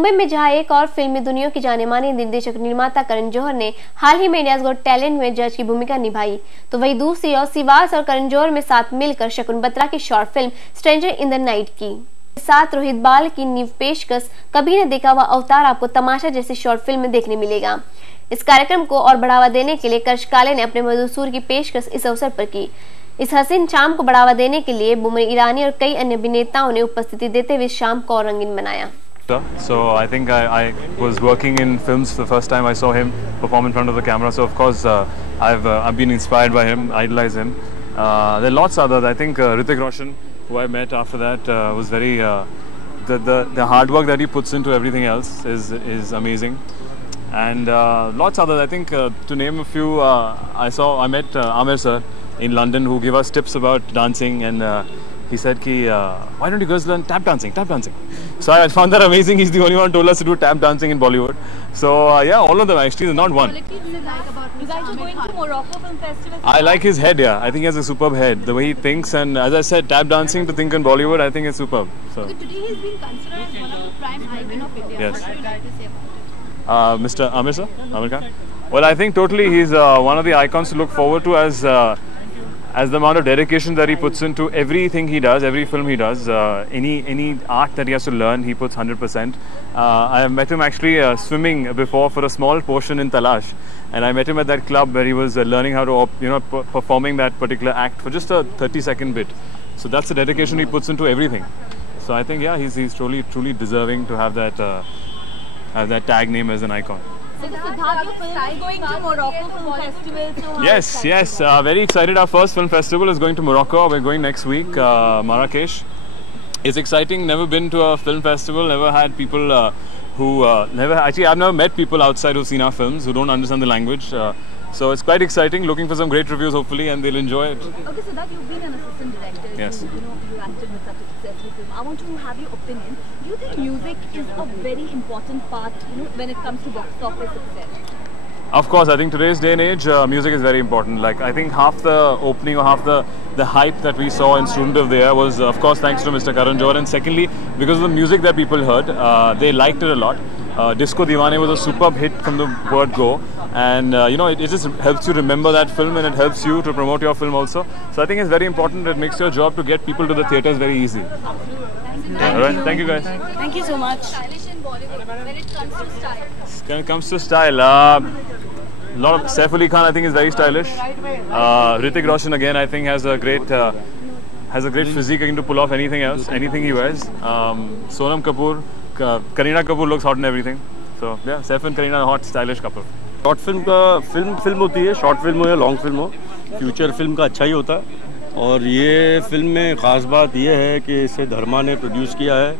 मुंबई में जहां एक और फिल्मी दुनिया की जाने माने निर्देशक निर्माता करण जौहर ने हाल ही में इंडियाज गॉट टैलेंट में जज की भूमिका निभाई, तो वही दूसरी ओर सिवास और करण जौहर में साथ मिलकर शकुन बत्रा की short film stranger in the night की साथ रोहित बाल की नींव पेशकश कभी न देखा हुआ अवतार आपको तमाशा जैसी शॉर्ट फिल्म में देखने मिलेगा। इस कार्यक्रम को और बढ़ावा देने के लिए कर्श काले ने अपने मधुर सुर की पेशकश इस अवसर पर की। इस हसीन शाम को बढ़ावा देने के लिए बुमरे ईरानी और कई अन्य अभिनेताओं ने उपस्थिति देते हुए शाम को और रंगीन बनाया। So I think I was working in films the first time I saw him perform in front of the camera. So of course I've been inspired by him, idolize him. There are lots others. I think Hrithik Roshan, who I met after that, was very the hard work that he puts into everything else is amazing. And lots others. I think to name a few, I met Amir sir in London, who gave us tips about dancing, and he said ki why don't you girls learn tap dancing? So I found that amazing. He's the only one who told us to do tap dancing in Bollywood. So yeah, all of them actually, not one. You guys are going to Morocco Film Festival. I like his head, yeah. I think he has a superb head. The way he thinks, and as I said, tap dancing to think in Bollywood, I think it's superb. So today he's been considered as one of the prime icon of India. Yes. What would you like to say about it? Mr. Amir sir, Amir Khan. Well, I think totally he's one of the icons to look forward to as the amount of dedication that he puts into everything he does, every film he does, any art that he has to learn, he puts 100%. I have met him actually swimming before for a small portion in Talash, and I met him at that club where he was learning how to, performing that particular act for just a 30-second bit. So that's the dedication he puts into everything. So I think, yeah, he's truly deserving to have that tag name as an icon. So Siddharth, your film is going to Morocco Film Festival. So Yes, very excited. Our first film festival is going to Morocco. We're going next week, Marrakesh. It's exciting. Never been to a film festival. Never had people who I've never met people outside who've seen our films who don't understand the language. So it's quite exciting. Looking for some great reviews, hopefully, and they'll enjoy it. Okay, Siddharth, you've been an assistant director. Yes. You acted with such a successful film. I want to have your opinion. Do you think music is a very important part, when it comes to box office success? Of course, I think today's day and age, music is very important. Like, I think half the opening or half the hype that we saw in Student of the Year was, of course, thanks to Mr. Karan Johar, and secondly, because of the music that people heard, they liked it a lot. Disco Deewane was a superb hit from the word go, and it just helps you remember that film, and it helps you to promote your film also. So I think it's very important. It makes your job to get people to the theatres very easy. Thank you guys. Thank you so much. Stylish in Bollywood when it comes to style. When it comes to style, a lot of Saif Ali Khan, I think, is very stylish. Hrithik Roshan again, I think, has a great physique to pull off anything else, anything he wears. Sonam Kapoor, Kareena Kapoor looks hot in everything. So yeah, Saif and Kareena are hot, stylish couple. Short film का film होती है, short film हो या long film हो, future film का अच्छा ही होता है। और ये फिल्म में ख़ास बात ये है कि इसे धर्मा ने प्रोड्यूस किया है,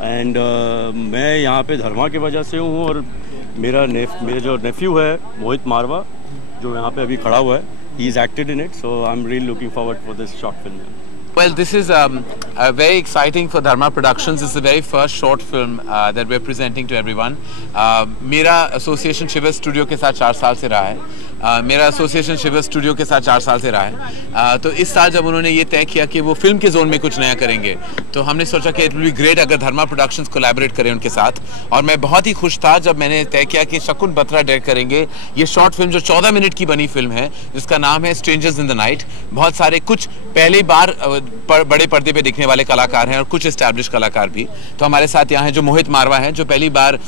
एंड मैं यहाँ पे धर्मा की वजह से हूँ, और मेरा जो नेफ्यू है मोहित मारवा, जो यहाँ पे अभी खड़ा हुआ है, he is acted in it, so I am really looking forward for this short film. Well, this is very exciting for Dharma Productions. It's the very first short film that we're presenting to everyone. मेरा association शिवर studio के साथ 4 साल से रहा है। मेरा association शिवर studio के साथ 4 साल से रहा है। तो इस साल जब उन्होंने ये तय किया कि वो फिल्म के जोन में कुछ नया करेंगे, तो हमने सोचा कि इट विल बी ग्रेट अगर धर्मा प्रोडक्शंस कोलैबोरेट करें उनके साथ। और मैं बहुत ही खुश था जब मैंने तय किया कि शकुन बत्रा डायरेक्ट करेंगे ये शॉर्ट फिल्म, जो 14 मिनट की बनी फिल्म है, जिसका नाम है स्ट्रेंजर्स इन द नाइट। बहुत सारे कुछ पहली बार बड़े पर्दे पे दिखने वाले कलाकार हैं और कुछ एस्टैब्लिश कलाकार भी। तो हमारे साथ यहाँ हैं जो मोहित मारवा हैं, जो पहली बार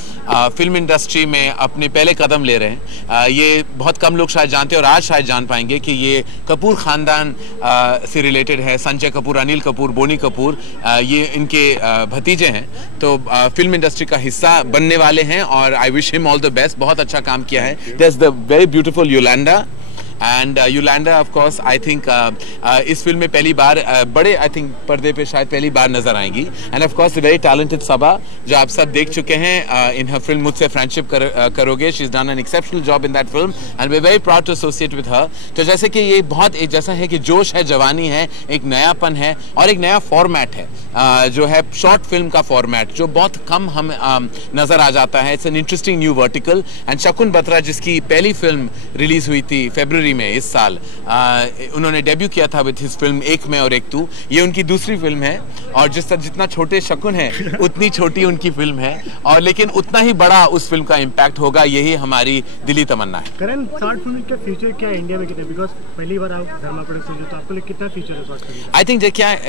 फिल्म इंडस्ट्री में अपने पहले कदम ले रहे हैं। ये बहुत कम लोग शायद जानते हैं, और आज शायद जान पाएंगे कि ये कपूर खानदान से रिलेटेड है। संजय कपूर, अनिल कपूर, बोनी कपूर, ये इनके भतीजे हैं। तो फिल्म इंडस्ट्री का हिस्सा बनने वाले हैं, और I wish him all the best. बहुत अच्छा काम किया है। There is the very beautiful Yolanda, and Yolanda of course I think इस फिल्म में पहली बार बड़े आई थिंक पर्दे पे शायद पहली बार नजर आएंगी। And of course very talented Saba, जो आप सब देख चुके हैं in her film Mujhse friendship Karoge. She is done an exceptional job in that film, and we are very proud to associate with her. तो जैसे कि ये बहुत जैसा है कि जोश है, जवानी है, एक नयापन है, और एक नया फॉर्मेट है जो है शॉर्ट फिल्म का फॉर्मेट, जो बहुत कम हम नजर आ जाता है। It's an interesting new vertical. And शकुन बत्रा, जिसकी पहली फिल्म रिलीज हुई थी फरवरी जनवरी में इस साल उन्होंने डेब्यू किया था विद हिज फिल्म एक मैं और एक तू। ये उनकी दूसरी फिल्म है और जितना छोटे शकुन है उतनी छोटी उनकी फिल्म है, और लेकिन उतना ही बड़ा उस फिल्म का इम्पैक्ट होगा, यही हमारी दिली तमन्ना है। करण, शॉर्ट फिल्म का फ्यूचर क्या है इंडिया में, कितना, बिकॉज पहली बार आप धर्मा प्रोडक्शन, तो आपको कितना फ्यूचर है शॉर्ट फिल्म? आई थिंक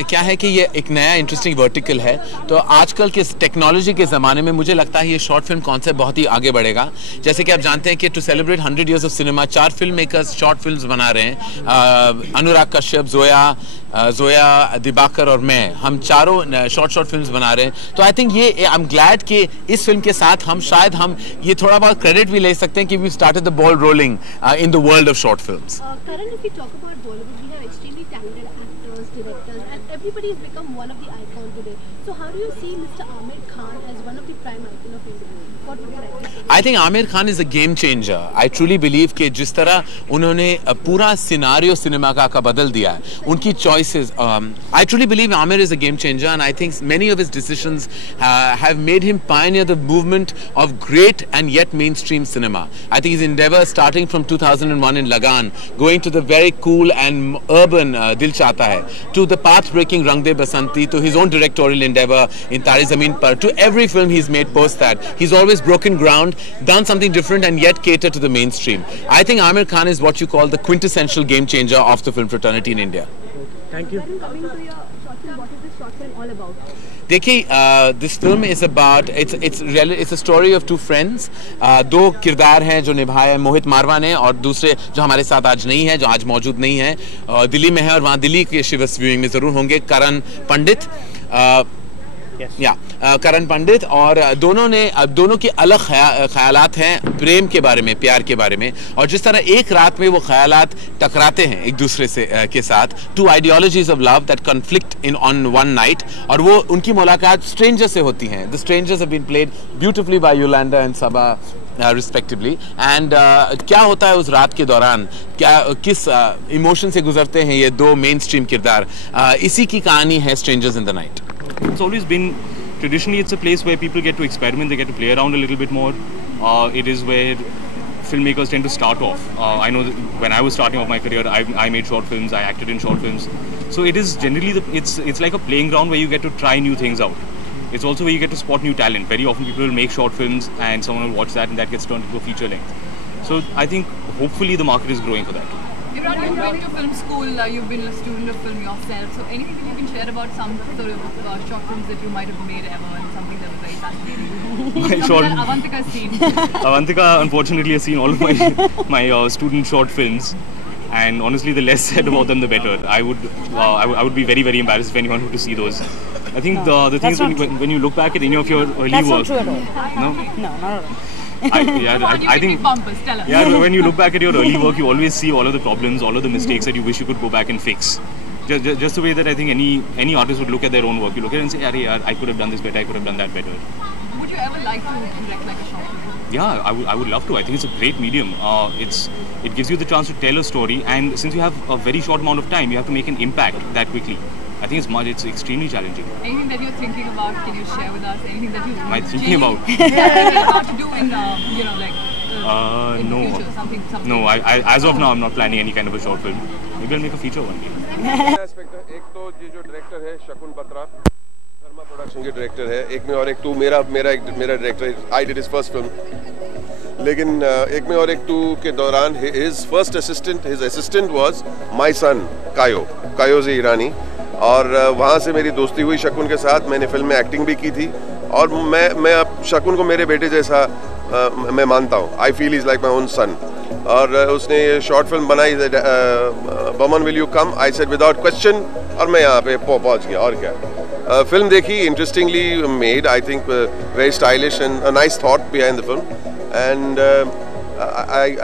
क्या है कि ये एक नया इंटरेस्टिंग वर्टिकल है, तो आजकल के टेक्नोलॉजी के ज़माने में मुझे लगता है ये शॉर्ट फिल्म कॉन्सेप्ट बहुत ही आगे बढ़ेगा। जैसे कि आप जानते हैं कि to celebrate 100 years of cinema 4 filmmakers short films बना रहे हैं। अनुराग कश्यप, जोया दिबाकर और मैं, हम चारों शॉर्ट फिल्म्स बना रहे हैं। तो आई थिंक ये आई एम ग्लैड कि इस फिल्म के साथ हम शायद ये थोड़ा बहुत क्रेडिट भी ले सकते हैं कि we started the ball rolling in the world of short films. Karan, if we talk about Bollywood, we have extremely talented actors, directors, and everybody has become one of the icons today. So how do you see Mr. Aamir Khan as one of the prime icon of India? What would you like to say? I think Aamir Khan is a game changer. I truly believe कि जिस तरह उन्होंने पूरा scenario cinema का बदल दिया है, उनकी choices, I truly believe Aamir is a game changer, and I think many of his decisions have made him pioneer the movement of great and yet mainstream cinema. I think his endeavor starting from 2001 in Lagan, going to the very cool and urban Dil Chahta Hai, to the path-breaking Rang De Basanti, to his own directorial endeavor in Tare Zameen Par, to every film he's made post that. He's always broken ground, done something different, and yet catered to the mainstream. I think Aamir Khan is what you call the quintessential game changer of the film fraternity in India. Thank you. Karan, coming to your short film, what is this short film all about? देखिए, this film is about it's a story of 2 friends. 2 किरदार हैं जो निभाए मोहित मारवा ने, और दूसरे जो हमारे साथ आज नहीं है, जो आज मौजूद नहीं है, दिल्ली में है, और वहाँ दिल्ली के शिवस व्यूइंग में ज़रूर होंगे, करण पंडित। करण पंडित, और दोनों के अलग ख्यालात हैं प्रेम के बारे में, प्यार के बारे में, और जिस तरह एक रात में वो ख्यालात टकराते हैं एक दूसरे से के साथ, 2 ideologies of love that conflict in on one night, और वो उनकी मुलाकात स्ट्रेंजर से होती हैं। The strangers have been played beautifully by Yolanda and Saba respectively, and क्या होता है उस रात के दौरान, किस इमोशन से गुजरते हैं ये 2 मेन स्ट्रीम किरदार, इसी की कहानी है strangers in the night. It's always been, traditionally it's a place where people get to experiment, they get to play around a little bit more. It is where filmmakers tend to start off. I know that when I was starting off my career, I made short films, I acted in short films. So it is generally, it's like a playing ground where you get to try new things out. It's also where you get to spot new talent. Very often people will make short films and someone will watch that and that gets turned into a feature length. So I think hopefully the market is growing for that. Imran, you've been to film school, you've been a student of film yourself, so anything that you can share about some sort of short films that you might have made ever, and something that was very fascinating? That Avantika has seen. Avantika unfortunately has seen all of my student short films, and honestly the less said about them the better. I would be very, very embarrassed if anyone were to see those. I think the thing is when you look back at any of your early That's work... That's not true at all. No? No, not at all. I think when you look back at your early work, you always see all of the problems, all of the mistakes that you wish you could go back and fix. Just the way that I think any artist would look at their own work. You look at it and say, "Arey, I could have done this better. I could have done that better." Would you ever like to direct like a short film? Yeah, I would love to. I think it's a great medium. It gives you the chance to tell a story, and since you have a very short amount of time, you have to make an impact that quickly. I think it's extremely challenging. Anything that you're thinking about, can you share with us? Anything that you Am I thinking about? about to do in, in no. the future, something. No, as of now, I'm not planning any kind of a short film. Maybe I'll make a feature one day. एक तो ये जो director है Shakun Batra, Dharma production के director है। एक में और एक टू मेरा director, I did his first film, लेकिन एक में और एक टू के दौरान his assistant was my son Kayoze Irani, और वहाँ से मेरी दोस्ती हुई शकुन के साथ। मैंने फिल्म में एक्टिंग भी की थी, और मैं अब शकुन को मेरे बेटे जैसा मैं मानता हूँ। I feel is like my own son. और उसने ये शॉर्ट फिल्म बनाई, Boman will you come, I said without question, और मैं यहाँ पे पहुँच गया। और क्या, फिल्म देखी, interestingly made, I think very stylish and a nice thought behind the film. And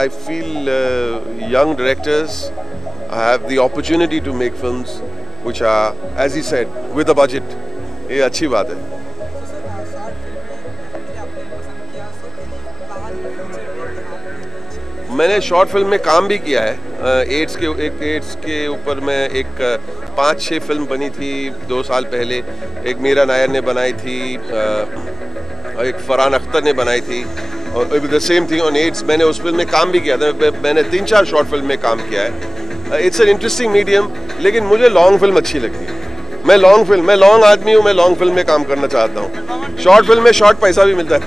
I feel young directors have the opportunity to make films which are, as he said, with a budget. ये अच्छी बात है। मैंने short film में काम भी किया है। एड्स के ऊपर मैं एक 5-6 फिल्म बनी थी 2 साल पहले। एक मीरा नायर ने बनाई थी, एक फरहान अख्तर ने बनाई थी, और the same thing on AIDS, मैंने उस फिल्म में काम भी किया था, मैंने 3-4 शॉर्ट फिल्म में काम किया है। इट्स एन इंटरेस्टिंग मीडियम, लेकिन मुझे लॉन्ग फिल्म अच्छी लगती है। मैं लॉन्ग आदमी हूँ, मैं लॉन्ग फिल्म में काम करना चाहता हूँ। शॉर्ट फिल्म में शॉर्ट पैसा भी मिलता है।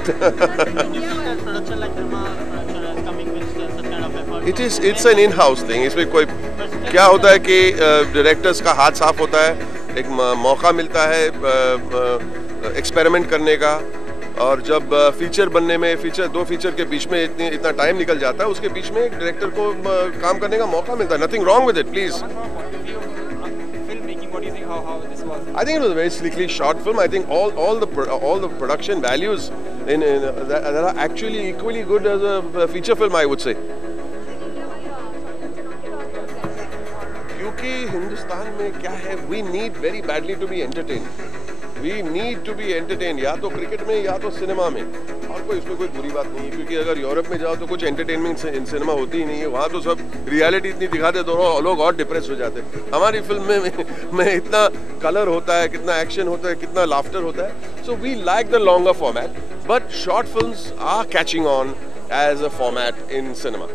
It's an in house thing. इसमें कोई क्या होता है कि डायरेक्टर्स का हाथ साफ होता है, एक मौका मिलता है एक्सपेरिमेंट करने का, और जब फीचर बनने में दो फीचर के बीच में इतना टाइम निकल जाता है, उसके बीच में एक डायरेक्टर को काम करने का मौका मिलता है। Nothing wrong with it, please. I think it was a very slickly shot film. I think all the production values that are actually equally good as a feature film, I would say. क्योंकि हिंदुस्तान में क्या है, we need very badly to be entertained. We need to be entertained, या तो cricket में या तो cinema में, और कोई इसमें कोई बुरी बात नहीं है। क्योंकि अगर यूरोप में जाओ तो कुछ एंटरटेनमेंट सिनेमा होती ही नहीं है, वहाँ तो सब रियलिटी इतनी दिखाते तो लोग और डिप्रेस हो जाते हैं। हमारी फिल्म में इतना कलर होता है, कितना एक्शन होता है, कितना लाफ्टर होता है। So we like the longer format, but short films are catching on as a format in cinema.